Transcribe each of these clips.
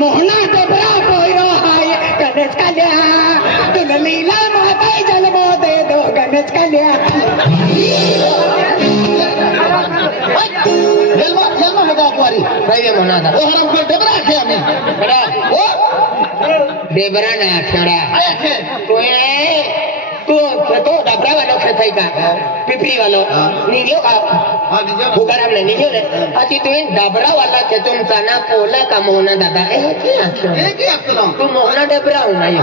મોહના ડબરા પોયરો હાય ગણેશ કલ્યા. તુલ લીલા માતા જન્મો દે દો ગણેશ કલ્યા. લેલવા લેલવા મગા કુવારી ભાઈ દે ના ઓ હરામ પર ડબરા છે અમે. બડા ઓ. todo caprávano se saica, pipívano, ni Dios Bukaramle, ni Dios así tú en dabrávala que tú sana pola camona dada, es aquí तू मोहना डबराव नाही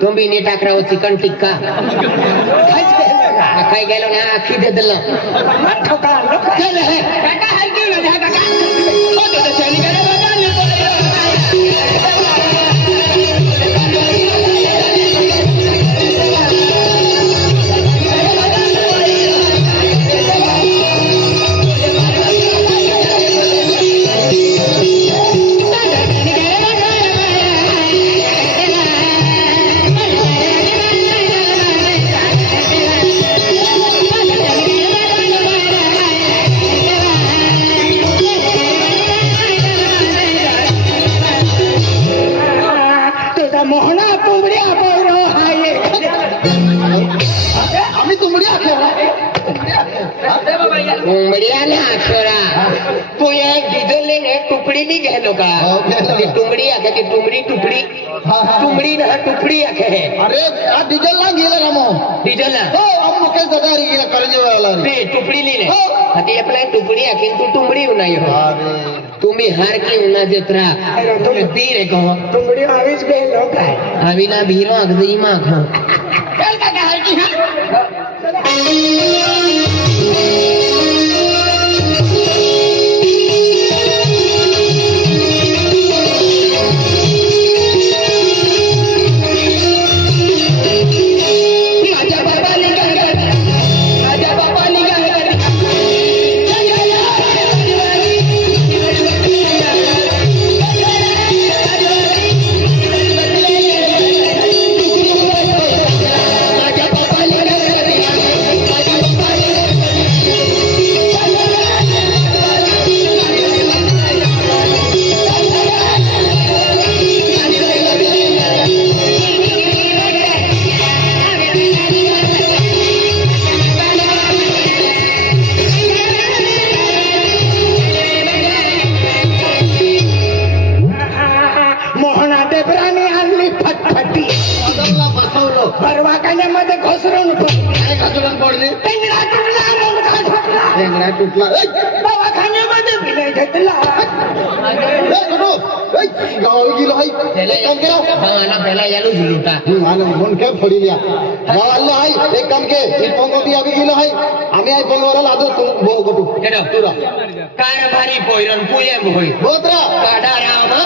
तुम्ही नीटा अकरा चिकन टिक्का काय गेलो ना आखी दे दिलं ठोका लोक गेलं काका हलकी ले है टुकड़ी नहीं कह लोग टुकड़ी आके की टुकड़ी टुकड़ी। टुकड़ी ना टुकड़ी आके है। अरे डीजल ना गेला रामो डीजल ना? हम वाला रे टुकड़ी टुकड़ी तू उनाई हो। तुम्ही की उना तुम ना भीरो अगदी खा चल का की আমি আই বলব লাদু বলব কারবারি বইরন কুয়ে বই বোতরা কাডা রামা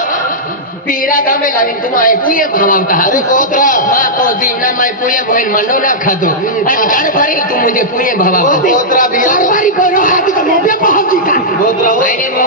પીરા તમે લાવીને તું આ કુએ ભણાવતા અરે કોતરા માં તો દીના માં કુએ ભોઈન મનો ના ખાધો અને ઘર ફરી તું મુજે કુએ ભણાવતા કોતરા બિયાર ફરી કોરો હાથ તો મોબે પહોંચી તા કોતરા ઓય ને મો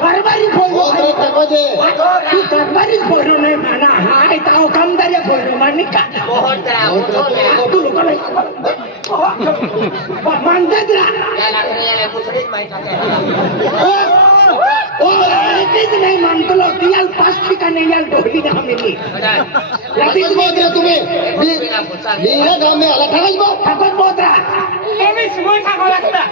પરવારી ફોડો હરી તકો જે તું પરવારી ફોડો ને માના હાય તાવ કમદારે ફોડો માની કા મોહતા મોહતા તું લોકો ને મંદદરા યાલા યાલા મુસરી માઈ કાકે નહીં মানতলো রিয়াল পাঁচ টাকা নেই আর ডোলি না মেলি রাতিস বোধরা তুমি বিয়ে গামে আলা থাকবা থাকবা বোধরা তুমি সময় থাকো লাগতা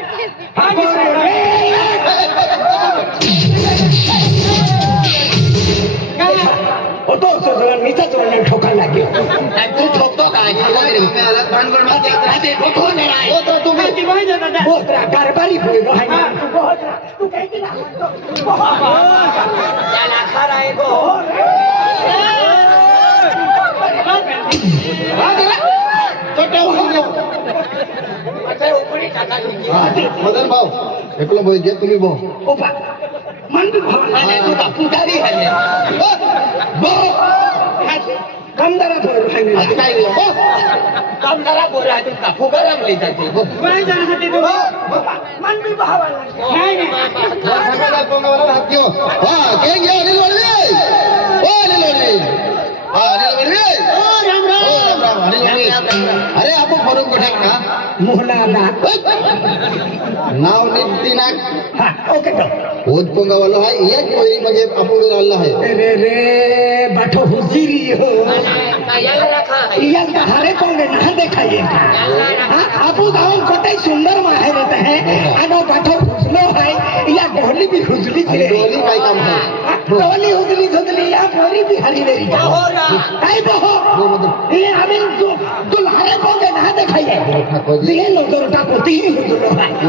अरे वो कौन है वो तो तुम्हें बहुत कारोबारी बोल रहा है खा रहा है मदन भाव एक भाई जे तुम्हें बहु मन भी भाव पूजारी है कामदारा बरोबर फायनल काय हो कामदारा बरोबर आहे तुमचा फुगाराम लई जाते हो नाही जाण्यासाठी तो मन मी भावाला नाही नाही भावाला कोणाला हात घेऊ हा घे घे अनिल वडवे ओ अनिल वडवे हा अनिल वडवे ओ राम राम ओ राम राम अनिल वडवे अरे आपण फरक कोठा ना मोहला ना नाव नित्य नाग ओके तो बहुत पंगा वालो है ये कोई मुझे अपूर्ण अल्लाह है अरे रे बैठो हुजीरी हो इयल हरे कोंडे ना देखाइए आपू गाँव कोटे सुंदर माहे रहते हैं अनो बाठो फुसलो है या गोली भी खुजली थी गोली भाई कम है गोली हुजली खुजली या गोली भी हरी मेरी हो रहा है बहो ये हमें दुल्हारे कोंडे ना দেখাইয়ে দিয়ে নজরটা প্রতি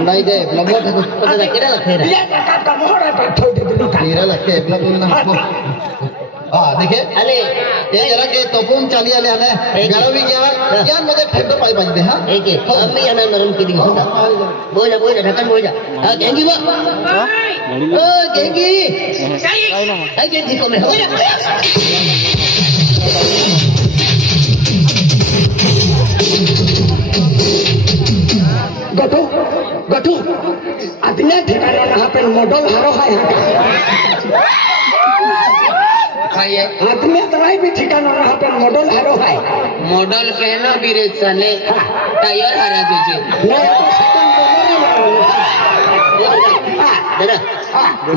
নাই দে লম্বা থাকে কেরা লাগে রে ইয়া কাকা মোহরা পাথর দিবি কেরা লাগে লম্বা না पे ठो दे दू का तेरा लक्ष आपला बोल ना हा देखे अले ते जरा के तोपून चाली आले आले गरवी घ्या या मध्ये ठेप पाय पाहिजे हा एक एक अम्मी यांना नरम केली होता बोला बोला ढकन बोला हा गेंगी बा ओ गेंगी काय गेंगी को में बोला गटू गटू आदल्या ठिकाणी हा पण मॉडल हारो हाय हा खाइए आदल्या तराई भी ठिकाण हा पण मॉडल हारो हाय मॉडल कहना भी रे चले टायर हरा दीजिए नाही तो सेकंड जरा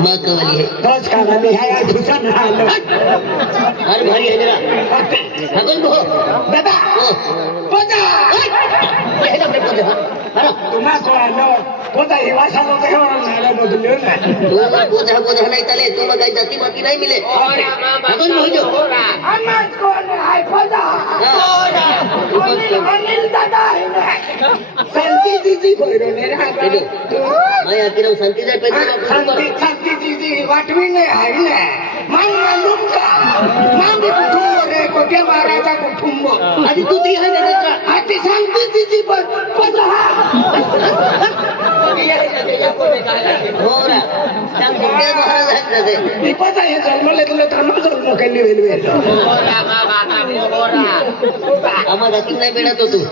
माँ कवली है तोच का मी हाय घुसन हालो अरे भारी है जरा भगन को दादा ओ पोचा ये ना पेट को हरा પોતાની ભાષામાં કહેવાનું નાના બોધલ્યો ને લાલા શાંતિજી પર પદા પાછા એ ધર્મ લે એટલે ધર્મ સ્વરૂપ કરી વેલવે આમાં રતિક ના બેડા તો તું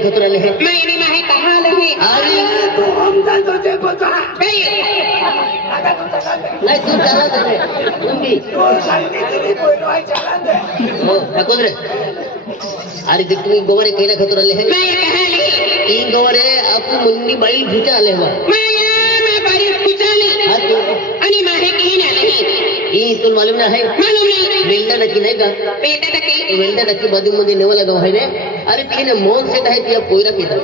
ખતરા नाही तू चालत रे तुम्ही हो ಯಾಕಂದ್ರೆ ಆ ರೀತಿ तुम्ही गोवरे केला खतर आले ಈ गोवरे आपू मुन्नी बाई भुजा आले हुआ आणि माहे काही नाही ही तुला मालूम नाही। वेल्डा नक्की नाही का? वेल्डा नक्की। बाजू मध्ये नेवाला गाव आहे अरे तिने मोहन सेट आहे तिया पोयरा पिता।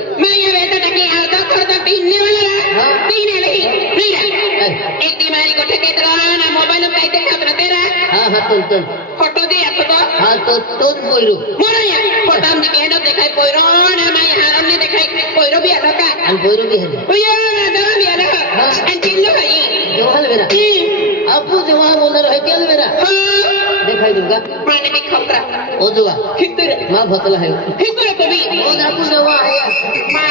তুলতুল ফটো দি একবা হ্যাঁ তো তোর বইরো মনে ফটাম দিকে হেডো দেখাই? বইরো না মাই হারাম নে দেখাই? বইরো বি আলোকা আর বইরো বি হেডো ওয়া না। দাও বি আলো আর চিল্লো হই জোহাল বেরা আপু ভতলা হই খিতরে। কবি। ও আপু জোয়া হই মা।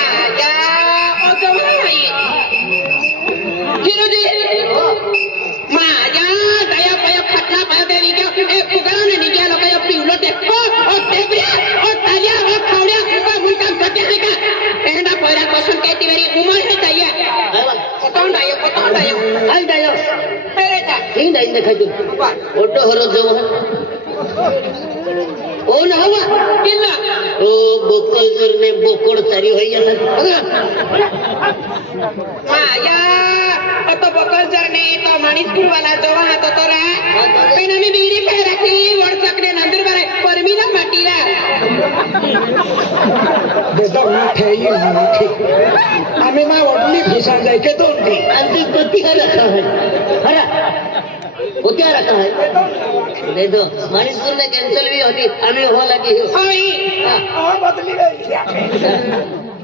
વાયા તો બકલસર તો મણિસપુર વાલા તો રા પેને મે બીડી પે ને નંદર બારે પરમી ના તો નથી અંતિ કુતિયા રખા હે. ને કેન્સલ બી હતી અમે હો. લગી હા બદલી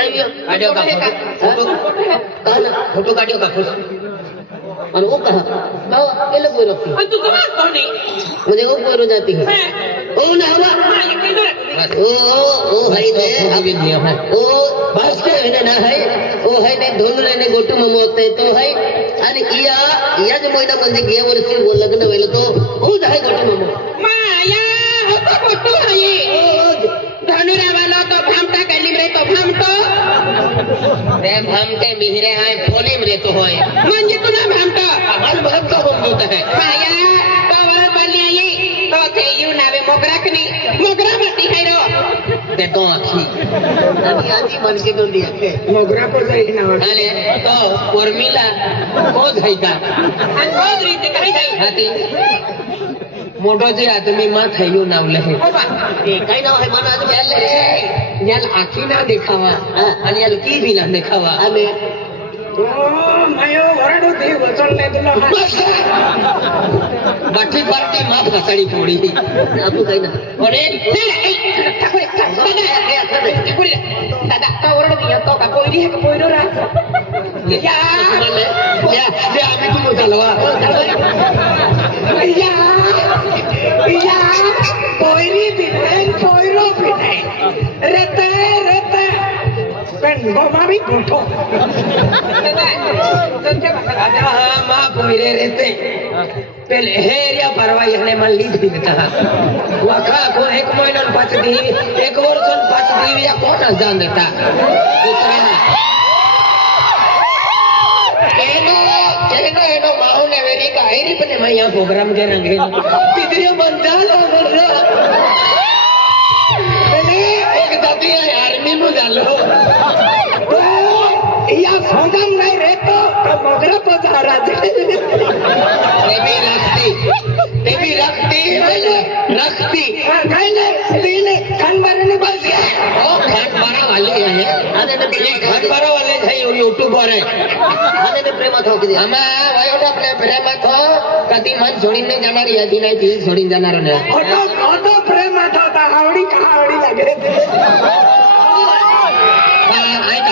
काटियो का? फ़ोटो कहा ना फ़ोटो काटियो का खुश और वो कहा बाओ केले कोई रखती और तू कमा कौन नहीं मुझे वो कोई रो जाती. है. ओ ना हवा ओ ओ भाई ने अभी दिया है ओ बस के है ना है ओ है ने धुन रे ने गोटू में मोते तो है और किया यज मोइना महीना मंदे गया से वो लगन वेलो तो ओ जाए गोटू में माया हो तो गोटू है ओ धनुरा वाला तो भामटा कैली तो भामटा પ્રેમ હમતે મિહરે હાય ફોલી મ રહેતો હોય મન જીતના ભમતા અમલ ભક્તો હમ જોતે હે આયા પાવર બલ્યાઈ તો થઈયું નાવે મોગરા કની મોગરા મતી હેરો તે તો આખી આવી આજી મન કે દોંડી આખે મોગરા પર જઈ ના અલે તો ફોર્મ્યુલા કો ધઈકા આ કો રીતે કઈ થઈ હતી મોટો જે આદમી માં થયું નામ લે કઈ નાવ આખી ના દેખાવા. અને યાલ કી ભી ના દેખાવા. અને બઠી પડતી માં ફસાડી પડી આપું કઈ ના પણ દાદા કવરડ ની તો કોઈ કોઈનો રાખ આમી તું ચાલવા કોઈરી બિને કોઈરો બિને રેતે રેતે senggoma bikuto. ಮಾಪುಮಿರೇತೆ ಪೆಲೆ ಹೇರಿಯ ಪರವಾಗಿ ಹಣೆ ಮಲ್ಲಿ ದಿನತಃ ವಕಾಕು ಏಕ ಮೈನನ್ ಪಚ ದೀವಿ ಏಕ ವರ್ಷನ್ ಪಚ ದೀವಿ ಯಾ ಕೋಣ ಜಾನ್ ದೇತಾ ಪುತ್ರ ಏನೋ ಏನೋ ಏನೋ ಮಾವನ ವೆರಿ ಕೈರಿ ಪನೆ ಮಯ್ಯ ಪ್ರೋಗ್ರಾಮ್ ಗೆ ರಂಗೇ ತಿದ್ರಿಯ ಬಂದಾಲ ಮರ್ರ झालं या फौजाम नाही रे तो मगरा पचा राजे देवी रक्ती देवी रक्ती रक्ती काय नाही तिने खंडबराने बसले हो खंडबरा वाले आहे अरे ते बिले खंडबरा वाले काही YouTube वर आहे अरे ते प्रेमात हो किती आम्हा वयोड आपल्या प्रेमात हो कधी मन सोडीन नाही जाणार याची नाही ती सोडीन जाणार नाही ऑटो ऑटो प्रेमात होता आवडी का आवडी लागेल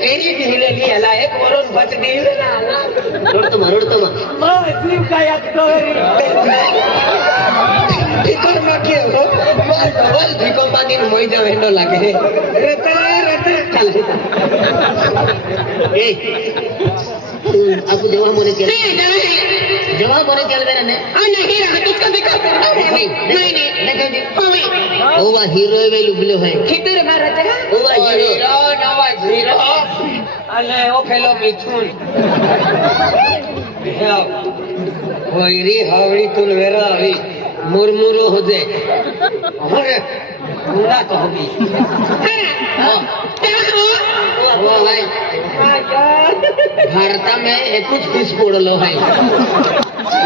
એની ઢીલેલી હલા એક વરોન ભટ દીવે. ના હલા રોડતો માં. મને કે નહીં નહીં जवाब मोने चल मेरे ने આ નહીં રહા તું કભી કા નહીં નહીં देखो પાવી ओ वा हीरो वे लुबलो है હિતુર મારા જરા ओ वा हीरो હીરો નવા હીરો અને ઓ પેલો મિથુન હોયરી હાવડી તુલ વેરા આવી મુરમુરો હોજે અરે મુડા કહબી હા તેવા હો वो भाई भारत में एक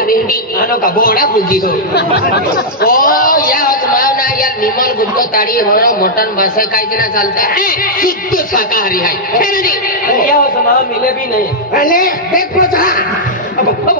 અહીંયા વેડી આનો કબો ઓડા પૂજી દો ઓ યા માવના યાર નિમલ ગુડકો તારી હોરો મટન ભાષા કાઈ ના ચાલતા શુદ્ધ શાકાહારી હાય અરે નહીં ઓ યા તમામ મિલે ભી નહીં અલે દેખો જા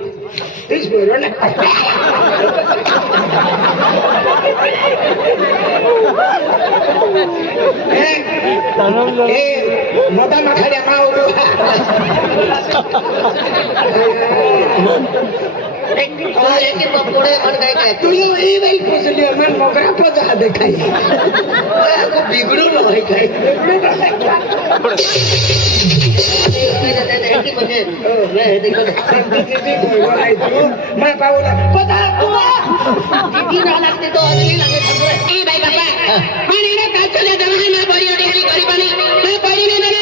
তুই বেরো না মদা মাখারে মা लेकिन पकोड़े बन गए थे तू यो ई वही पूछ लियो मन मोकरा पर जा देखाई ओए को बिगड़ो न होई गई मैं पाऊला पता हुआ इतनी ना लगती तो अगली लगे ए भाई बाबा मैंने काचो दे दवाई मैं बड़ी ओडी गरीबानी मैं बड़ी ने